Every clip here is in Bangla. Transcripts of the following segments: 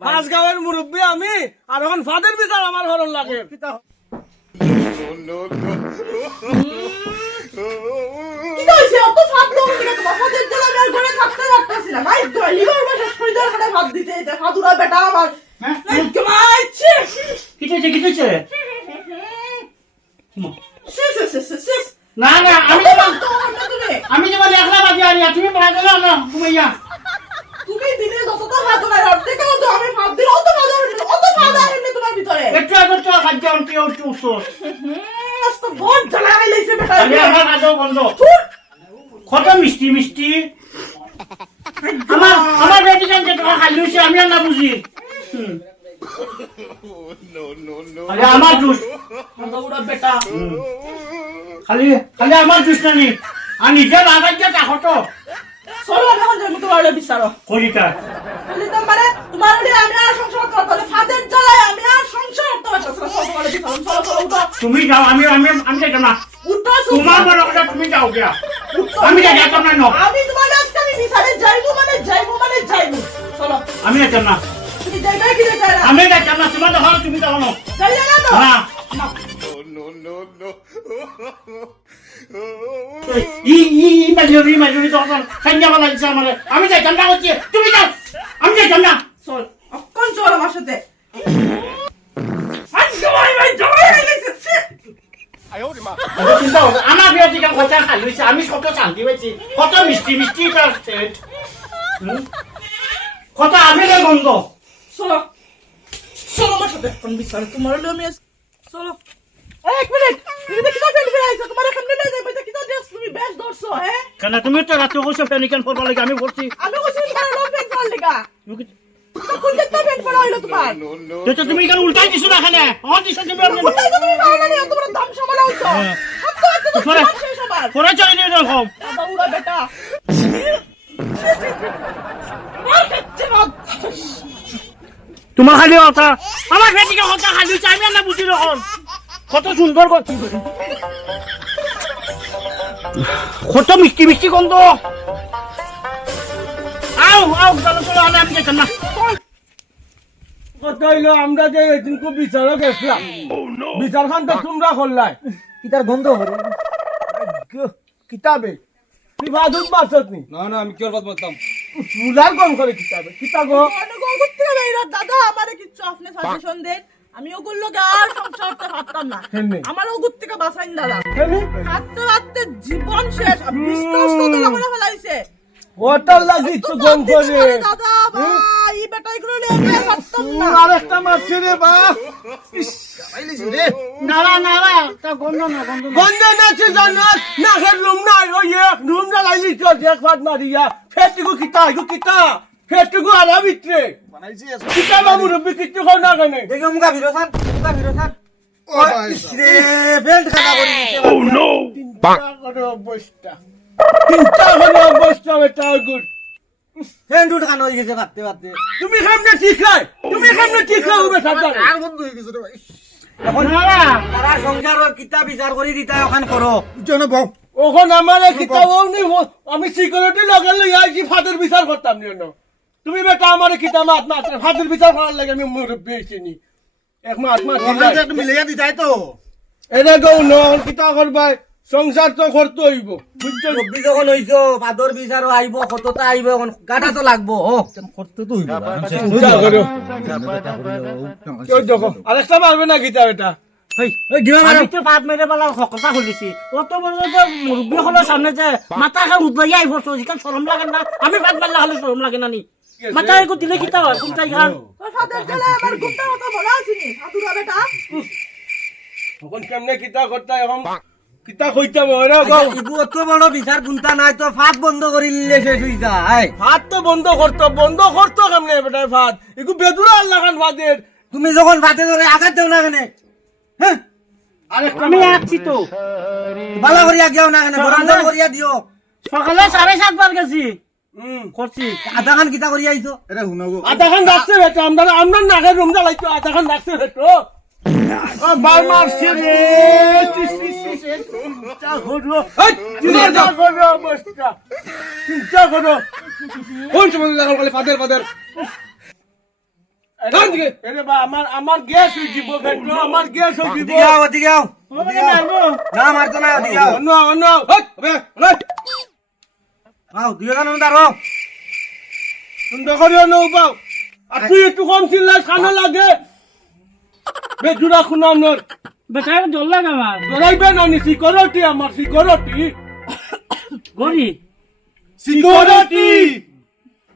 পাঁচ গাঁয়ের মুরব্বী আমি আর এখন ফাদের বিচার আমার হরণ লাগে না না আমি যেমন একলা বাজে আনি তুমি বাজে না ঘুমাইয়া তুমি দিনে যতটা ভাত না অর্ধেক মতো আমি ভাত দিলে অত ভাত অত ভাত আইনে তোমার ভিতরে একটু আগে তো খাদ্য আনতে উঠতে উঠছো আস্ত বহুত জ্বালা লাইছে বেটা আমি আমার খাদ্য বন্ধ কত মিষ্টি মিষ্টি আমার বেটি জানতে তো খালি হইছে আমি আর না বুঝি আরে আমার জুস ওরা বেটা খালি খালি আমার জুস না নি আর নিজে লাগাই যা দেখো তো চলো এখন যাবো তোমার বিচারো করিকা বলি তোমারে তোমার আমি আর সংসার করতে হবে ফাদের জ্বালায় আমি আর সংসার করতে পারছি না চলো তোমার বিচারো চলো চলো উঠো তুমি যাও আমি যাইতাম না উঠো তোমার বড় কথা তুমি যাও গিয়া আমি যাইতাম না নো আমি তোমার আজকে আমি বিচারে যাইবো মানে চলো আমি যাইতাম না তুমি যাইবে কি যাইবে না আমি যাইতাম না তোমার দখল তুমি যাও না যাইবে না তো না মাজুরি তখন সন্ধ্যা বেলা দিচ্ছে আমার আমি যাইতাম না হচ্ছে তুমি যাও আমি যাইতাম না চল অক্ষণ চল আমার সাথে জমাই ভাই জমাই গেছে চিন্তা করো আমার বিয়ে থেকে কথা খালি হয়েছে আমি কত শান্তি পাইছি কত মিষ্টি মিষ্টি কত আমিরের গন্ধ চলো চলো আমার সাথে কোন বিচার তোমার হলো আমি চলো এক মিনিট তুমি দেখি তো ফেল ফেলাইছো তোমার এখন মিলে যাবে এটা কি তো ড্রেস তুমি বেশ ধরছো হ্যাঁ কেন তুমি তো রাত্রে কইছো প্যানিকান পড়বা লাগে আমি বলছি আমি কইছি তোমার লোক ফেল ফেল লাগা তো কোন দেখতে ফেল ফেল হইলো তোমার তো তুমি কেন উল্টাই দিছো না এখানে আমার দিছো তুমি উল্টাই তো তুমি পারলা না তোমার দাম সামলা হইছো সত্য একটা তো শেষ হবার পরে চলে নিয়ে যাও বাবা উড়া বেটা আর কাচ্চে বাদ তোমার খালি কথা আমার বিয়ে থেকে কথা খালি হয়েছে আমি আর না বুঝি রকম কত সুন্দর কথা কত মিষ্টি মিষ্টি গন্ধ আও আও চলো চলো আমি যেতাম না কথা হইলো আমরা যে এদিনকে বিচারও গেছিলাম বিচার খান তো তোমরা করলাই কিতার গন্ধ করে কিতাবে তুই বাদুন বাসত নি না না আমি কি বাদ বলতাম মুলার কম করে কিতাবে কিতাব করতে হবে দাদা আমারে কিছু আপনি সাজেশন দেন আমি ওগুলো আর সংসারতে পারতাম না আমার ওগুর থেকে বাঁচাইন দাদা হাঁটতে হাঁটতে জীবন শেষ বিশ্বাস তো তোলা করে ফেলাইছে ওটার লাগি তো গম করে দাদা ভাই বেটাই গুলো নিয়ে পারতাম না আরেকটা মারছে রে বা নাড়া নাড়া তা গন্ধ না গন্ধ নাচে জানাস নাকের রুম নাই ওই এক রুম না লাইলি তো এক ফাট মারিয়া ফেটুকু কিতা ফেটুকু আলা ভিতরে বানাইছি কিতা বাবু রবি কিচ্ছু খাও না কেন দেখো মুখা ভিডিও খান ও রে বেল্ট খানা করে দিছে ও নো চিন্তা করে অবস্থা বেটা গুড হ্যান্ডুট খান হয়ে গেছে ভাবতে ভাবতে তুমি কেমনে ঠিক হয় হবে সাবধান আর বন্ধ হয়ে গেছে রে ভাই এখন নাড়া তারা সংসারের কিতা বিচার করে দিতা ওখান করো বুঝছো বউ ওখন আমার কিতাবও নেই আমি সিকিউরিটি লাগালে আইছি ফাদের বিচার করতাম না তুমি বেটা আমার কিতাব মাত ফাদের বিচার করার লাগে আমি মুরব্বী হইছিনি এক মাস একটু মিলাইয়া দিতাই তো এনে গৌ নন কিতা করবাই সংসার তো করতে হইব বুঝছো রব্বি যখন হইছো ফাদর বিচারও আইব কতটা আইব এখন গাটা তো লাগবো করতে তো হইব চিন্তা করো কেউ দেখো আরেকটা মারবে না কিতাব এটা আমি তো পাত মেরে পেলা কথা খুলিছি অত বড় যে মুরব্বী হলো সামনে যে মাথা খান উদ্বাই আইব সেখানে শরম লাগে না আমি পাত মারলে হলে শরম লাগে না নি মাথা একটু দিলে কিতা হয় তুমি তাই খান তোর ফাদের জ্বালায় আমার গুপ্তা কথা বলা আছিনি ফাদুরা বেটা তখন কেমনে কিতা করতে এখন কিতা কইতাম ওরা গাও ইগু অত বড় বিচার গুনতা নাই তো ফাঁক বন্ধ করে নিলে শেষ হই যায় ভাত তো বন্ধ করতো কেমনে বেটা ভাত একটু বেদুরা আল্লাহ খান ভাতের তুমি যখন ভাতে ধরে আঘাত দেও না কেন হ্যাঁ আমি আসছি তো বালা করিয়া গেও না কেন গরম জল করিয়া দিও সকালে 7:30 বার গেছি করছি আধা খান কিতা করিয়া আইছো এটা শুনাগো আধা খান রাখছে বেটা আমরা নাকের রুম জ্বালাইতো আধা খান রাখছে বেটো বার মারছে রে চিন্তা করো অবস্থা চিন্তা করো কোন সময় দেখা বলে ফাদের আরে বা আমার গ্যাস হয়ে যাব বেটো আমার গ্যাস হয়ে যাব ওদিকে আও ওদিকে আও আমাকে মারবো না মারতো না ওদিকে আও অন্য অন্য আও দুই গান দাঁড়ো সুন্দর করে নৌকাও আর তুই একটু কম চিল্লাস খানো লাগে বেজুরা খুনানোর বেটার জল লাগে আমার ধরাইবে না নি সিকিউরিটি আমার সিকিউরিটি গরি সিকিউরিটি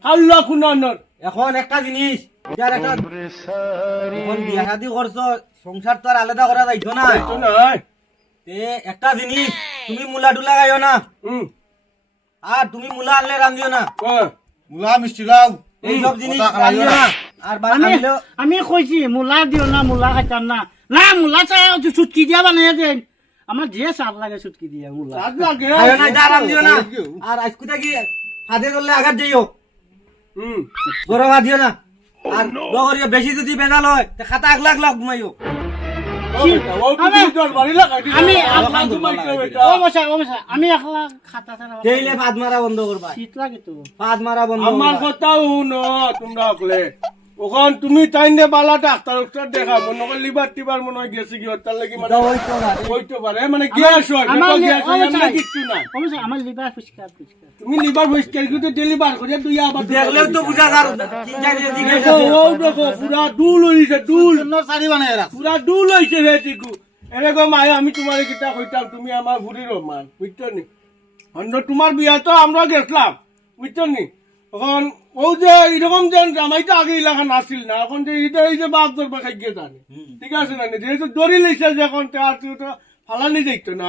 আল্লাহ খুনানোর এখন একটা জিনিস যার একটা এখন বিয়া শাদি করছো সংসার তো আর আলাদা করা যাইতো না তো নাই তে একটা জিনিস তুমি মুলা ডুলা গাইও না হুম আর তুমি মুলা আনলে রান্ধিও না মুলা মিষ্টি লাও এই সব জিনিস রান্ধিও না আর আনলেও আমি কইছি মূলা দিও না মূলা খাইতাম না না মূলা চাই চুটকি দিয়া বানাইয়া দেন আমার যে সার লাগে চুটকি দিয়া মূলা রাত লাগে খাইও না যা রান্ধিও না আর আজকুটা কি হাতে করলে আঘাত যাইও হুম গরম হাত দিও না আর লগরিয়া বেশি যদি বেজাল হয় তে খাতা আগলা আগলা ঘুমাইও আমি আমি একলা খাতা ছাড়া সেইলে ভাত মারা বন্ধ করবা শীত লাগে তো ভাত মারা বন্ধ আমার করবা কথা শুনো তোমরা হলে ওখান তুমি টাইনে বালা ডাক্তার ডাক্তার দেখা মনে হয় লিভার টিভার মনে হয় গেছে কি তার লাগি মানে হইতে পারে মানে গ্যাস হয় গ্যাস হয় এমনি কিচ্ছু না অবশ্যই আমার লিভার ফুসকা তুমি লিভার পরিষ্কার কিন্তু ডেলিভার করে তুই আবার দেখলেও তো বুঝা যার তিন চার দিকে দেখো ও দেখো পুরা ডুল হইছে ডুল চারি বানাই রাখ পুরা ডুল হইছে রে টিকু এরকম আয় আমি তোমার কিতা কইতাম তুমি আমার ভুরির মান বুঝছো নি অন্য তোমার বিয়া তো আমরা গেছিলাম বুঝছো নি এখন ও যে এরকম যে জামাইটা আগে এলাকা নাছিল না এখন যে এটা এই যে বাপ দরবা খাই গিয়ে জানে ঠিক আছে না যেহেতু দড়ি লেছে যখন আর তুই তো ফালানি দেখতো না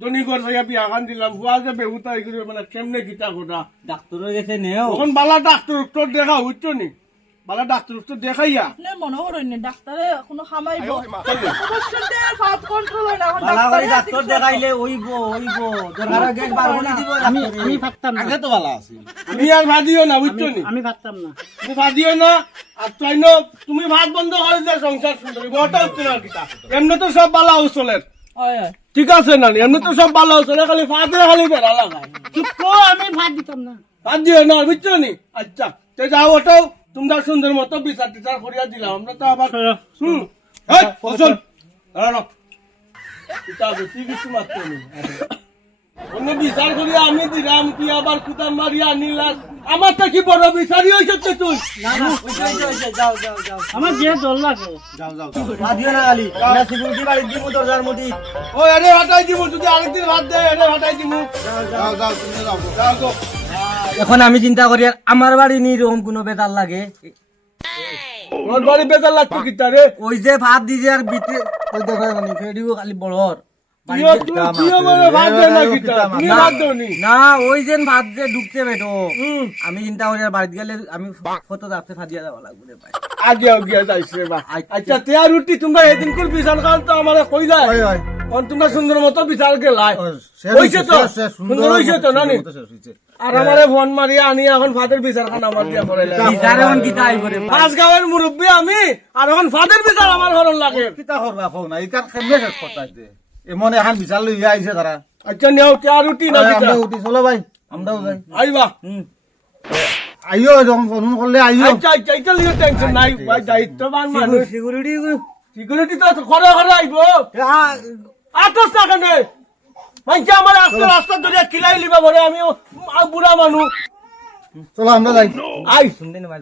দনি ঘর থেকে বিয়া খান দিলাম বুয়া যে বেহুতা এগুলো মানে কেমনে গীতা ঘোটা ডাক্তারের কাছে নেও তখন বালা ডাক্তার উত্তর দেখা বুঝছো নি বালা ডাক্তার উত্তর দেখাইয়া আপনার মনে করেন ডাক্তারে কোনো খামাইব অবশ্যই ফাট কন্ট্রোল হয় না এখন বালা করে ডাক্তারে ডাক্তার দেখাইলে ওইবো দরকার গেট বার করে দিব আমি ভাবতাম না আগে তো ভালো আছে তুমি আর ভাদিও না বুঝছো নি আমি ভাবতাম না তুমি ভাদিও না আর তাই না তুমি ভাত বন্ধ করে দিয়ে সংসার সুন্দর ঘরটা উঠতে না কিতা এমনি তো সব বালা উচলের হয় ঠিক আছে না এমনি তো সব বালা উচলে খালি ফাতে খালি বেড়া লাগায় চুপ কর, আমি ভাত দিতাম না ভাত দিও না বুঝছো নি আচ্ছা তো যাও ওটাও তোমরা সুন্দর মতো বিচার টিচার করিয়া দিলাম আমরা তো আবার হুম এই ফসল দাঁড়ানো কিতা বেশি কিছু মাত্র নেই অন্য বিচার করিয়া আমি দিলাম তুই আবার কুতাম মারিয়া আনিলাম আমার তো কি বড় বিচারই হয়েছে তো তুই না না যাও যাও যাও আমার যে জল লাগে যাও যাও ভাদিও না খালি না সিকিউরিটি বাড়ি দিব দরজার মধ্যে ও এনে হাঁটাই দিব যদি আরেকদিন ভাত দেয় এনে হাঁটাই দিব যাও যাও তুমি যাও যাও গো। এখন আমি চিন্তা করি আর আমার বাড়ি নি এরকম কোনো বেতাল লাগে তোমার বাড়ি বেকার লাগতো কিতা রে ওই যে ভাত দিছে আর বিতে ওই দেখো মানে ফেডিও খালি বড়র তুইও মানে ভাত দেয় না কিতা তুমি ভাত দেও নি না ওই যে ভাত যে ঢুকছে বেটো হুম আমি চিন্তা করি আর বাড়িতে গেলে আমি কত রাতে ফাদিয়া যাওয়া লাগবে রে ভাই আগে আগে যাইছে বা আচ্ছা তেয়া রুটি তোমরা এদিন করে বিচার খান তো আমার কই যায় ওই ওই কোন তোমরা সুন্দর মতো বিচার গেলাই শেষ হইছে তো শেষ, শেষ, সুন্দর হইছে তো নানি শেষ হইছে। আর আমারে ফোন মারিয়া আনি এখন ফাদের বিচার খান আমার দিয়া করে বিচার এখন কিতা আইব রে ভাই পাঁচ গাঁয়ের মুরব্বী আমি আর এখন ফাদের বিচার আমার হরণ লাগে কিতা করবা কও না ইকার কেমনে শেষ করতাইতে এমন এখন বিচার লই আইছে তারা আচ্ছা নেও তেয়া রুটি না কিতা আমরা উঠি চলো ভাই আমরাও যাই আইবা আইও যখন ফোন করলে আইও আচ্ছা আচ্ছা এটা লিও টেনশন নাই ভাই দায়িত্ববান মানুষ সিকিউরিটি সিকিউরিটি তো ঘরে ঘরে আইবো আটস টাকা নেই মানছে আমার রাস্তা ধরে কিলাই লিবা বলে আমি বুড়া মানুষ চলো আমরা যাই আই শুনতে না ভাই